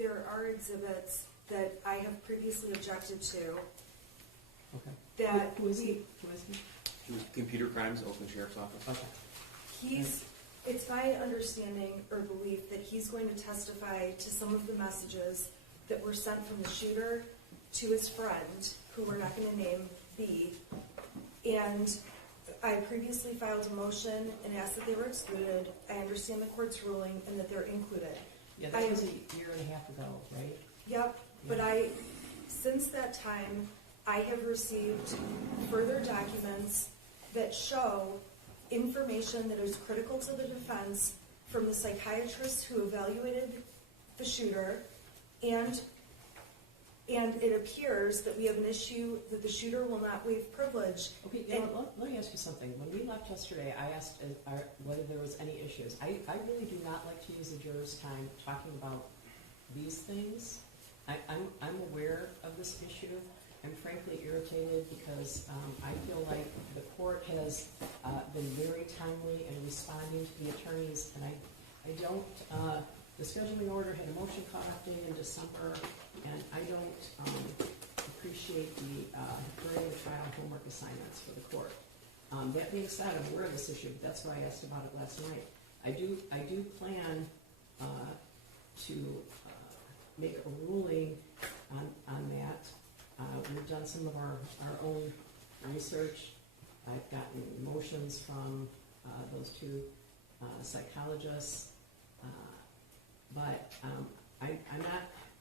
there are exhibits that I have previously objected to. Okay. That Who is he? Computer crimes, Oakland Sheriff's Office. Okay. It's my understanding or belief that he's going to testify to some of the messages that were sent from the shooter to his friend, who we're not going to name, B. And I previously filed a motion and asked that they were excluded. I understand the court's ruling and that they're included. Yeah, that was a year and a half ago, right? Yep, but since that time, I have received further documents that show information that is critical to the defense from the psychiatrist who evaluated the shooter, and it appears that we have an issue that the shooter will not waive privilege. Okay, let me ask you something. When we left yesterday, I asked whether there was any issues. I really do not like to use the jurors' time talking about these things. I'm aware of this issue. I'm frankly irritated because I feel like the court has been very timely in responding to the attorneys, and I don't, the scheduling order had a motion cutoff date in December, and I don't appreciate the during the trial homework assignments for the court. That being said, I'm aware of this issue, but that's why I asked about it last night. I do plan to make a ruling on that. We've done some of our own research. I've gotten motions from those two psychologists, but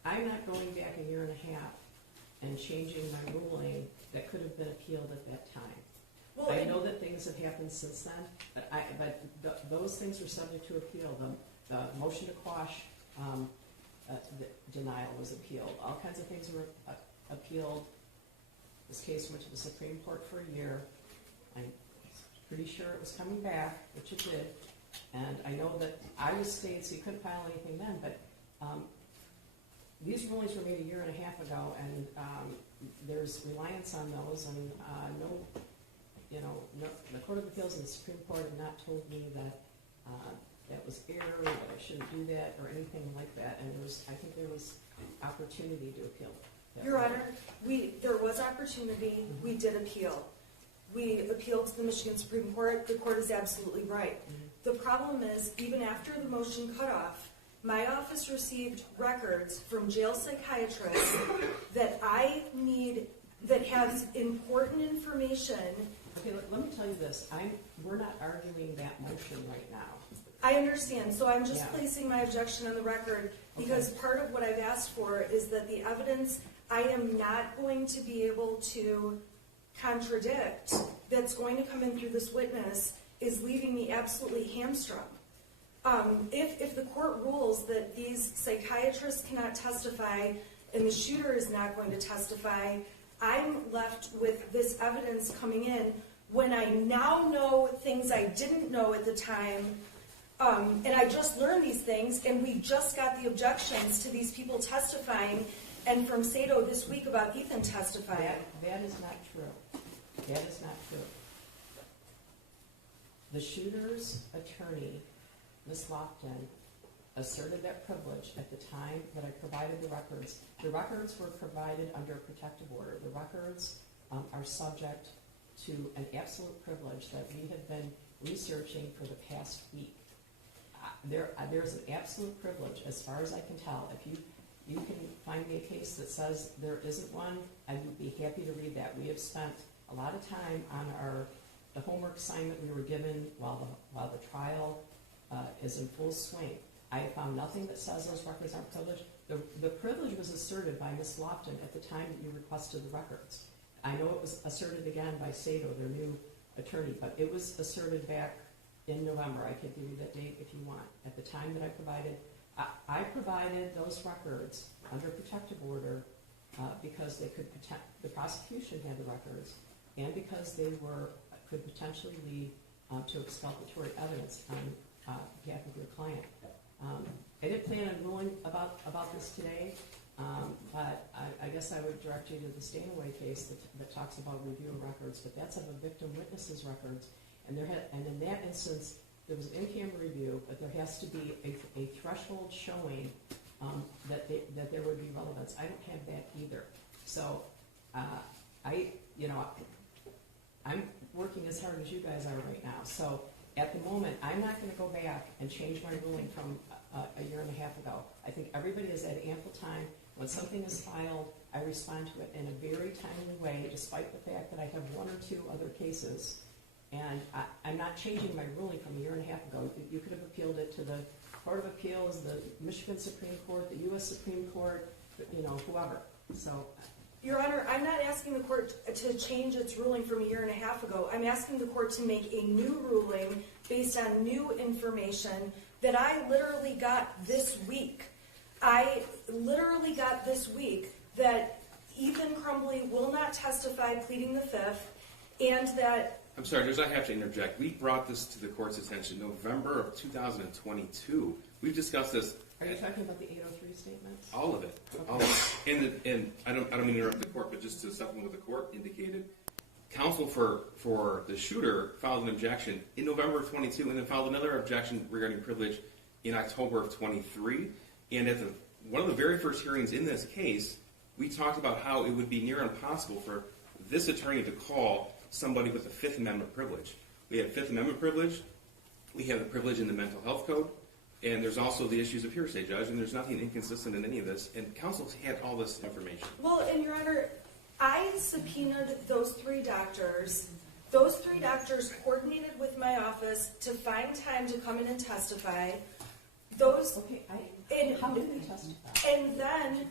I'm not going back a year and a half and changing my ruling that could have been appealed at that time. Well, I know that things have happened since then, but those things were subject to appeal. The motion to quash the denial was appealed. All kinds of things were appealed. This case went to the Supreme Court for a year. I'm pretty sure it was coming back, which it did. And I know that Iowa State, so you couldn't file anything then, but these rulings were made a year and a half ago, and there's reliance on those, and the Court of Appeals and the Supreme Court have not told me that that was error, that I shouldn't do that, or anything like that, and I think there was opportunity to appeal. Your Honor, there was opportunity. Mm-hmm. We did appeal. We appealed to the Michigan Supreme Court. The court is absolutely right. Mm-hmm. The problem is, even after the motion cut off, my office received records from jail psychiatrists that I need, that has important information. Okay, let me tell you this. We're not arguing that motion right now. I understand. So I'm just placing my objection on the record because part of what I've asked for is that the evidence I am not going to be able to contradict that's going to come in through this witness is leaving me absolutely hamstrung. If the court rules that these psychiatrists cannot testify and the shooter is not going to testify, I'm left with this evidence coming in when I now know things I didn't know at the time, and I just learned these things, and we just got the objections to these people testifying, and from Sato this week about Ethan testifying. That is not true. That is not true. The shooter's attorney, Ms. Lofton, asserted that privilege at the time that I provided the records. The records were provided under a protective order. The records are subject to an absolute privilege that we have been researching for the past week. There's an absolute privilege, as far as I can tell. If you can find me a case that says there isn't one, I would be happy to read that. We have spent a lot of time on the homework assignment we were given while the trial is in full swing. I have found nothing that says those records aren't privileged. The privilege was asserted by Ms. Lofton at the time that you requested the records. I know it was asserted again by Sato, their new attorney, but it was asserted back in November. I could give you that date if you want. At the time that I provided those records under protective order because the prosecution had the records, and because they could potentially lead to exculpatory evidence on behalf of your client. I didn't plan on ruling about this today, but I guess I would direct you to the Stanaway case that talks about review of records, but that's of a victim witness's records, and in that instance, there was an in-camera review, but there has to be a threshold showing that there would be relevance. I don't have that either. So I'm working as hard as you guys are right now. So at the moment, I'm not going to go back and change my ruling from a year and a half ago. I think everybody has had ample time. When something is filed, I respond to it in a very timely way, despite the fact that I have one or two other cases. And I'm not changing my ruling from a year and a half ago. You could have appealed it to the Court of Appeals, the Michigan Supreme Court, the U.S. Supreme Court, whoever. So, Your Honor, I'm not asking the court to change its ruling from a year and a half ago. I'm asking the court to make a new ruling based on new information that I literally got this week. I literally got this week that Ethan Crumbley will not testify pleading the fifth, and that... I'm sorry, Judge, I have to interject. We brought this to the court's attention November of 2022. We've discussed this. Are you talking about the 803 statements? All of it. Okay. All of it. And I don't mean to interrupt the court, but just to supplement what the court indicated, counsel for the shooter filed an objection in November of 22 and then filed another objection regarding privilege in October of 23. And at one of the very first hearings in this case, we talked about how it would be near impossible for this attorney to call somebody with a Fifth Amendment privilege. We have Fifth Amendment privilege. We have the privilege in the Mental Health Code. And there's also the issues of hearsay, Judge, and there's nothing inconsistent in any of this. And counsel's had all this information. Well, and Your Honor, I subpoenaed those three doctors. Those three doctors coordinated with my office to find time to come in and testify. Okay, how did they testify? And then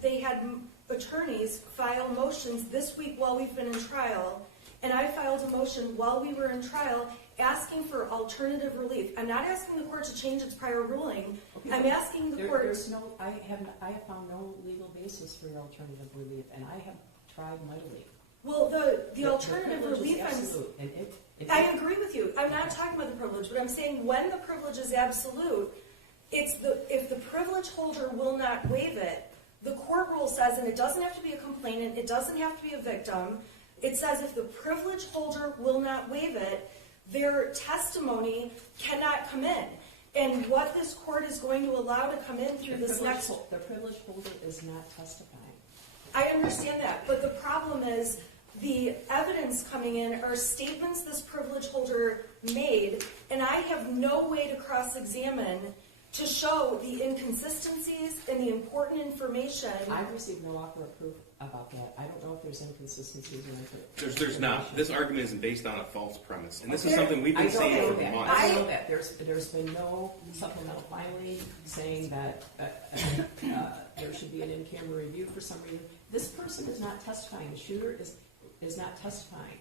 they had attorneys file motions this week while we've been in trial, and I filed a motion while we were in trial asking for alternative relief. I'm not asking the court to change its prior ruling. Okay, I'm asking the court... I have found no legal basis for your alternative relief, and I have tried mightily. Well, the alternative relief... I agree with you. I'm not talking about the privilege, but I'm saying when the privilege is absolute, if the privilege holder will not waive it, the court rule says, and it doesn't have to be a complainant, it doesn't have to be a victim, it says if the privilege holder will not waive it, their testimony cannot come in. And what this court is going to allow to come in through this next... The privilege holder is not testifying. I understand that, but the problem is the evidence coming in are statements this privilege holder made, and I have no way to cross-examine to show the inconsistencies and the important information. I've received no offer of proof about that. I don't know if there's inconsistencies in it. There's not. This argument isn't based on a false premise. And this is something we've been saying for months. I know that. There's been no supplemental filing saying that there should be an in-camera review for some reason. This person is not testifying. The shooter is not testifying.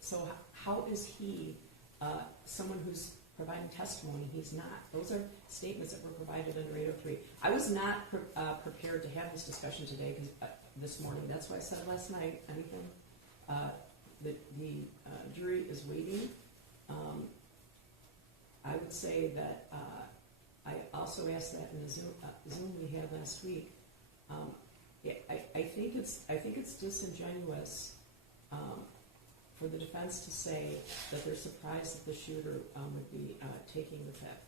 So how is he someone who's providing testimony? He's not. Those are statements that were provided under 803. I was not prepared to have this discussion today, this morning. That's why I said last night, the jury is waiting. I would say that I also asked that in the Zoom we had last week. I think it's disingenuous for the defense to say that they're surprised that the shooter would be taking the fifth.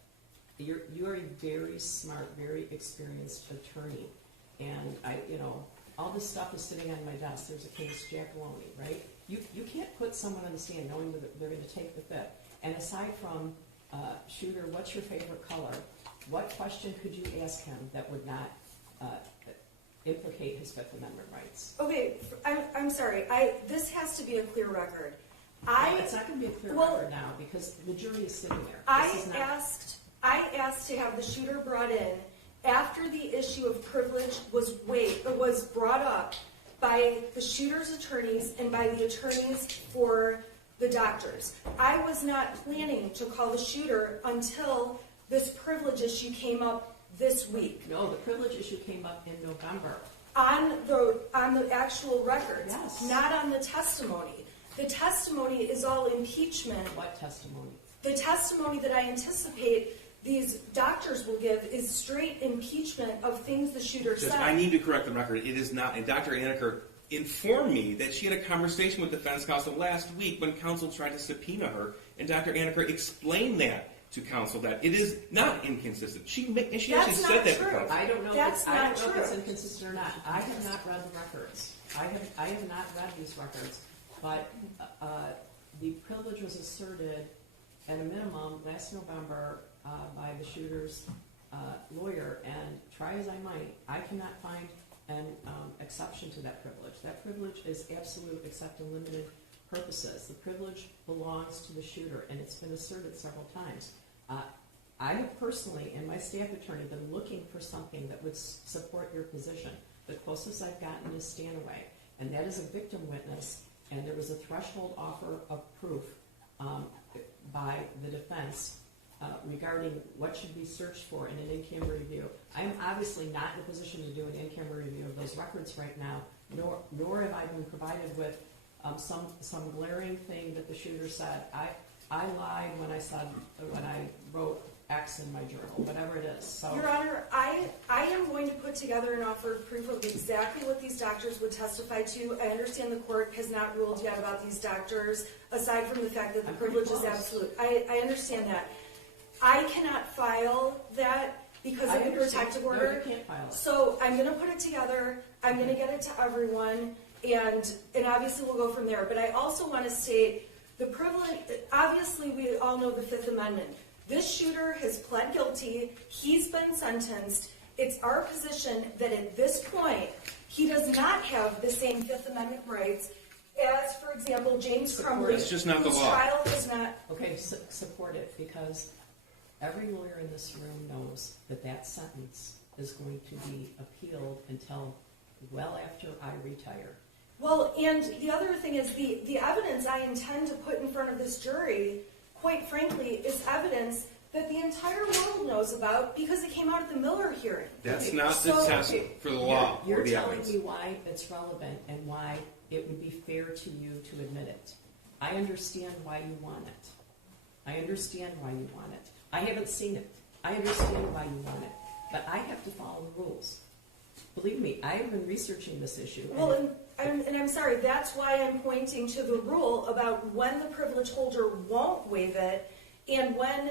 You are a very smart, very experienced attorney, and all this stuff is sitting on my desk. There's a case, Jack Maloney, right? You can't put someone on the stand knowing that they're going to take the fifth. And aside from shooter, what's your favorite color? What question could you ask him that would not implicate his Fifth Amendment rights? Okay, I'm sorry. This has to be a clear record. It's not going to be a clear record now because the jury is sitting there. I asked to have the shooter brought in after the issue of privilege was brought up by the shooter's attorneys and by the attorneys for the doctors. I was not planning to call the shooter until this privilege issue came up this week. No, the privilege issue came up in November. On the actual records, yes. Not on the testimony. The testimony is all impeachment. What testimony? The testimony that I anticipate these doctors will give is straight impeachment of things the shooter said. I need to correct the record. It is not. And Dr. Anneker informed me that she had a conversation with defense counsel last week when counsel tried to subpoena her, and Dr. Anneker explained that to counsel that it is not inconsistent. She actually That's said not that to true. counsel. I don't know. That's I not don't know if it's true. inconsistent or not. I have not read the records. I have not read these records, but the privilege was asserted at a minimum last November by the shooter's lawyer, and try as I might, I cannot find an exception to that privilege. That privilege is absolute except in limited purposes. The privilege belongs to the shooter, and it's been asserted several times. I have personally, and my staff attorney, been looking for something that would support your position. The closest I've gotten is Stanaway, and that is a victim witness, and there was a threshold offer of proof by the defense regarding what should be searched for in an in-camera review. I am obviously not in a position to do an in-camera review of those records right now, nor have I been provided with some glaring thing that the shooter said. I lied when I wrote X in my journal, whatever it is. So, Your Honor, I am going to put together an offer of proof of exactly what these doctors would testify to. I understand the court has not ruled yet about these doctors, aside from the fact that the privilege is absolute. I understand that. I cannot file that because of the protective order. No, you can't file it. So I'm going to put it together. I'm going to get it to everyone, and obviously we'll go from there. But I also want to state the privilege. Obviously, we all know the Fifth Amendment. This shooter has pled guilty. He's been sentenced. It's our position that at this point, he does not have the same Fifth Amendment rights as, for example, James Crumbley. It's just not the whose law. trial is not. Okay, support it, because every lawyer in this room knows that that sentence is going to be appealed until well after I retire. Well, and the other thing is the evidence I intend to put in front of this jury, quite frankly, is evidence that the entire world knows about because it came out at the Miller hearing. That's not the test for the law You're or the telling evidence. me why it's relevant and why it would be fair to you to admit it. I understand why you want it. I understand why you want it. I haven't seen it. I understand why you want it. But I have to follow the rules. Believe me, I have been researching this issue. Well, and I'm sorry, that's why I'm pointing to the rule about when the privilege holder won't waive it, and when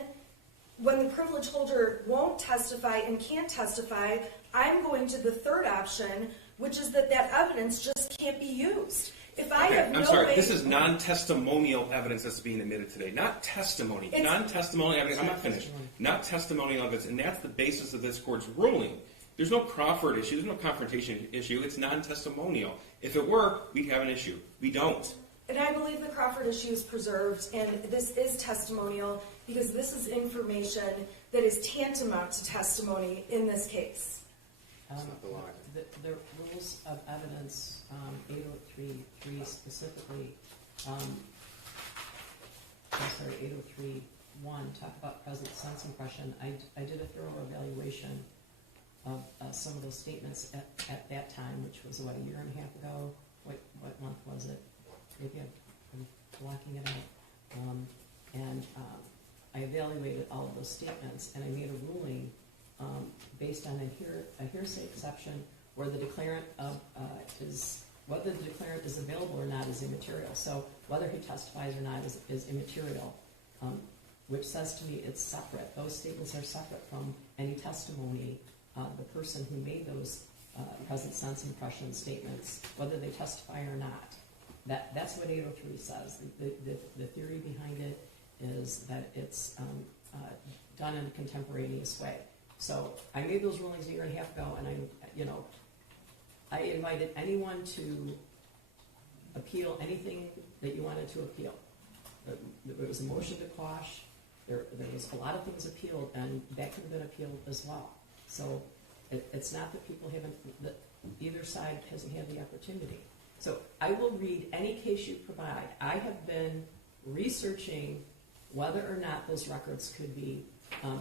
the privilege holder won't testify and can't testify, I'm going to the third option, which is that evidence just can't be used. If I have no I'm sorry, way, this is non-testimonial evidence that's being admitted today, not testimony. Non-testimonial evidence, I'm not finished. Not testimonial evidence, and that's the basis of this court's ruling. There's no Crawford issue, there's no confrontation issue, it's non-testimonial. If it were, we'd have an issue. We don't. and I believe the Crawford issue is preserved, and this is testimonial because this is information that is tantamount to testimony in this case. It's not the law. The rules of evidence, 803.3 specifically, 803.1, talk about present sense impression. I did a thorough evaluation of some of those statements at that time, which was, what, a year and a half ago? What month was it? Maybe I'm blocking it out. I evaluated all of those statements, and I made a ruling based on a hearsay exception where the declarant whether the declarant is available or not is immaterial. So whether he testifies or not is immaterial, which says to me it's separate. Those statements are separate from any testimony. The person who made those present sense impression statements, whether they testify or not. That's what 803 says. The theory behind it is that it's done in a contemporaneous way. So I made those rulings a year and a half ago, and I invited anyone to appeal anything that you wanted to appeal. There was a motion to quash. There was a lot of things appealed, and that could have been appealed as well. So it's not that people haven't, that either side hasn't had the opportunity. So I will read any case you provide. I have been researching whether or not those records could be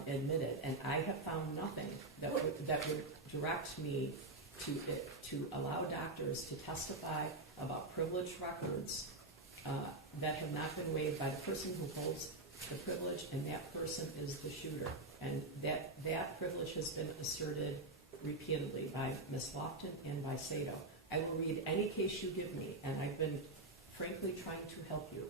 admitted, and I have found nothing that would direct me to allow doctors to testify about privileged records that have not been waived by the person who holds the privilege, and that person is the shooter. And that privilege has been asserted repeatedly by Ms. Lofton and by Sato. I will read any case you give me, and I've been frankly trying to help you.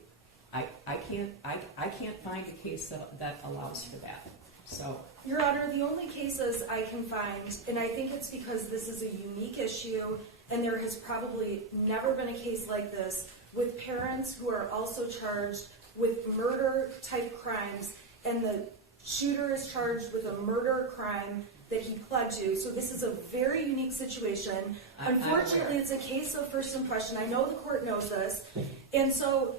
I can't find a case that allows for that. So, Your Honor, the only cases I can find, and I think it's because this is a unique issue, and there has probably never been a case like this, with parents who are also charged with murder-type crimes, and the shooter is charged with a murder crime that he pled to. So this is a very unique situation. Unfortunately, it's a case of first impression. I know the court knows this. And so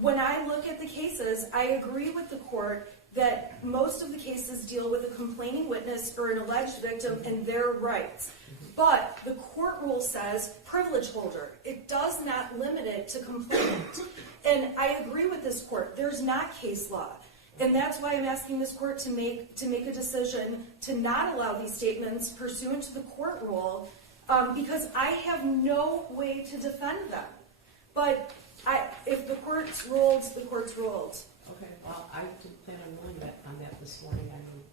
when I look at the cases, I agree with the court that most of the cases deal with a complaining witness or an alleged victim and their rights. But the court rule says privilege holder. It does not limit it to complainant. And I agree with this court. There's not case law. And that's why I'm asking this court to make a decision to not allow these statements pursuant to the court rule, because I have no way to defend them. But if the court's ruled, the court's ruled. okay, well, I didn't plan on ruling on that this morning. I mean,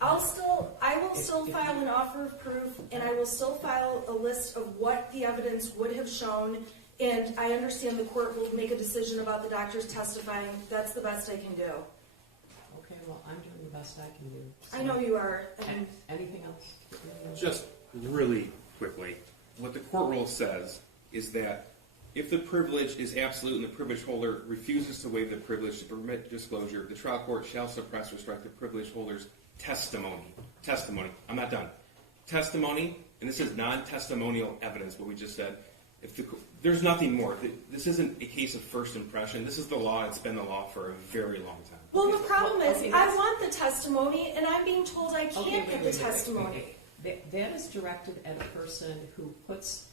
I will still file an offer of proof, and I will still file a list of what the evidence would have shown. And I understand the court will make a decision about the doctors testifying. That's the best I can do. okay, well, I'm doing the best I can do. So, I know you are. And anything else? Just really quickly, what the court rule says is that if the privilege is absolute and the privilege holder refuses to waive the privilege to permit disclosure, the trial court shall suppress respective privilege holder's testimony. Testimony. I'm not done. Testimony, and this is non-testimonial evidence, what we just said. There's nothing more. This isn't a case of first impression. This is the law. It's been the law for a very long time. well, the problem is, I want the testimony, and I'm being told I can't get the testimony. That is directed at a person who puts,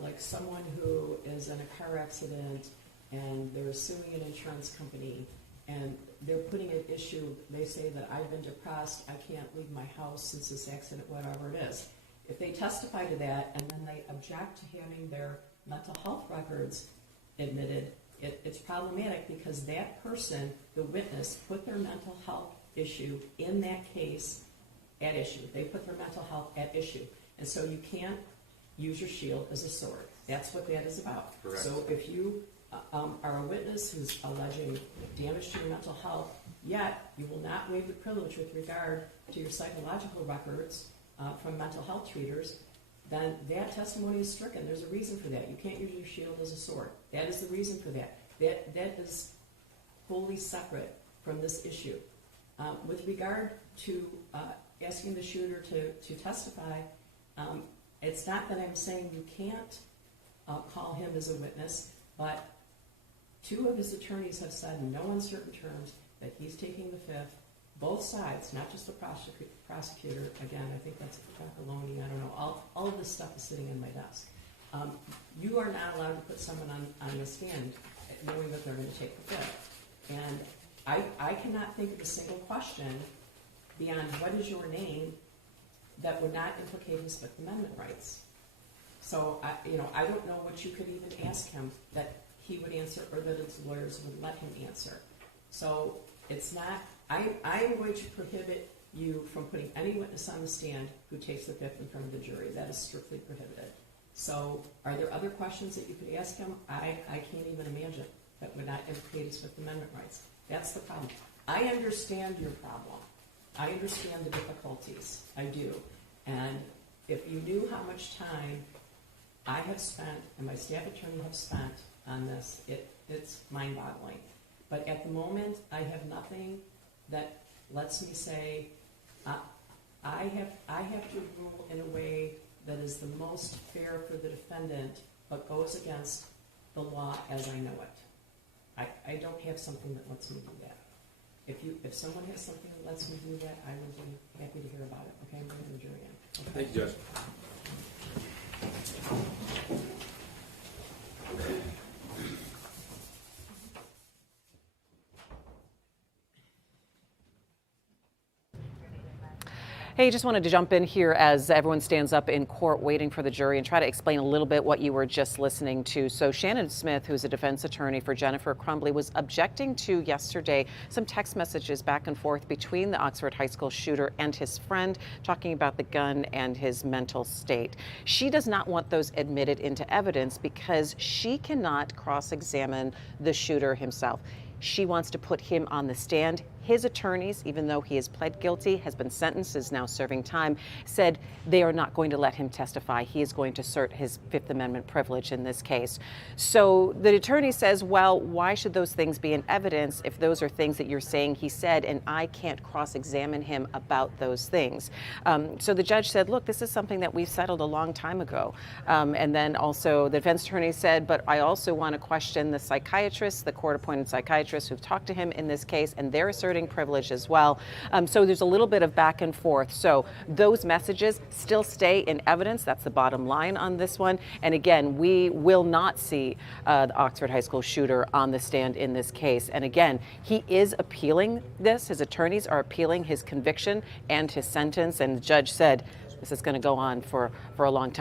like someone who is in a car accident and they're suing an insurance company and they're putting an issue, they say that I've been depressed, I can't leave my house since this accident, whatever it is. If they testify to that and then they object to having their mental health records admitted, it's problematic because that person, the witness, put their mental health issue in that case at issue. They put their mental health at issue. And so you can't use your shield as a sword. That's what that is about. Correct. So if you are a witness who's alleging damage to your mental health, yet you will not waive the privilege with regard to your psychological records from mental health treaters, then that testimony is stricken. There's a reason for that. You can't use your shield as a sword. That is the reason for that. That is wholly separate from this issue. With regard to asking the shooter to testify, it's not that I'm saying you can't call him as a witness, but two of his attorneys have said in no uncertain terms that he's taking the fifth. Both sides, not just the prosecutor. Again, I think that's baloney. I don't know. All of this stuff is sitting in my desk. You are not allowed to put someone on the stand knowing that they're going to take the fifth. And I cannot think of a single question beyond what is your name that would not implicate his Fifth Amendment rights. So I don't know what you could even ask him that he would answer or that his lawyers would let him answer. So it's not. I'm going to prohibit you from putting any witness on the stand who takes the fifth in front of the jury. That is strictly prohibited. So are there other questions that you could ask him? I can't even imagine that would not implicate his Fifth Amendment rights. That's the problem. I understand your problem. I understand the difficulties. I do. And if you knew how much time I have spent and my staff attorney have spent on this, it's mind-boggling. But at the moment, I have nothing that lets me say I have to rule in a way that is the most fair for the defendant, but goes against the law as I know it. I don't have something that lets me do that. If someone has something that lets me do that, I would be happy to hear about it. Okay, I'm going to the jury in. Okay. Thank you, Judge. Hey, just wanted to jump in here as everyone stands up in court waiting for the jury and try to explain a little bit what you were just listening to. So Shannon Smith, who's a defense attorney for Jennifer Crumbley, was objecting to yesterday some text messages back and forth between the Oxford High School shooter and his friend, talking about the gun and his mental state. She does not want those admitted into evidence because she cannot cross-examine the shooter himself. She wants to put him on the stand. His attorneys, even though he has pled guilty, has been sentenced, is now serving time, said they are not going to let him testify. He is going to assert his Fifth Amendment privilege in this case. So the attorney says, well, why should those things be in evidence if those are things that you're saying he said and I can't cross-examine him about those things? So the judge said, look, this is something that we settled a long time ago. And then also the defense attorney said, but I also want to question the psychiatrists, the court-appointed psychiatrists who've talked to him in this case, and they're asserting privilege as well. So there's a little bit of back and forth. So those messages still stay in evidence. That's the bottom line on this one. And again, we will not see the Oxford High School shooter on the stand in this case. And again, he is appealing this. His attorneys are appealing his conviction and his sentence. And the judge said this is going to go on for a long time.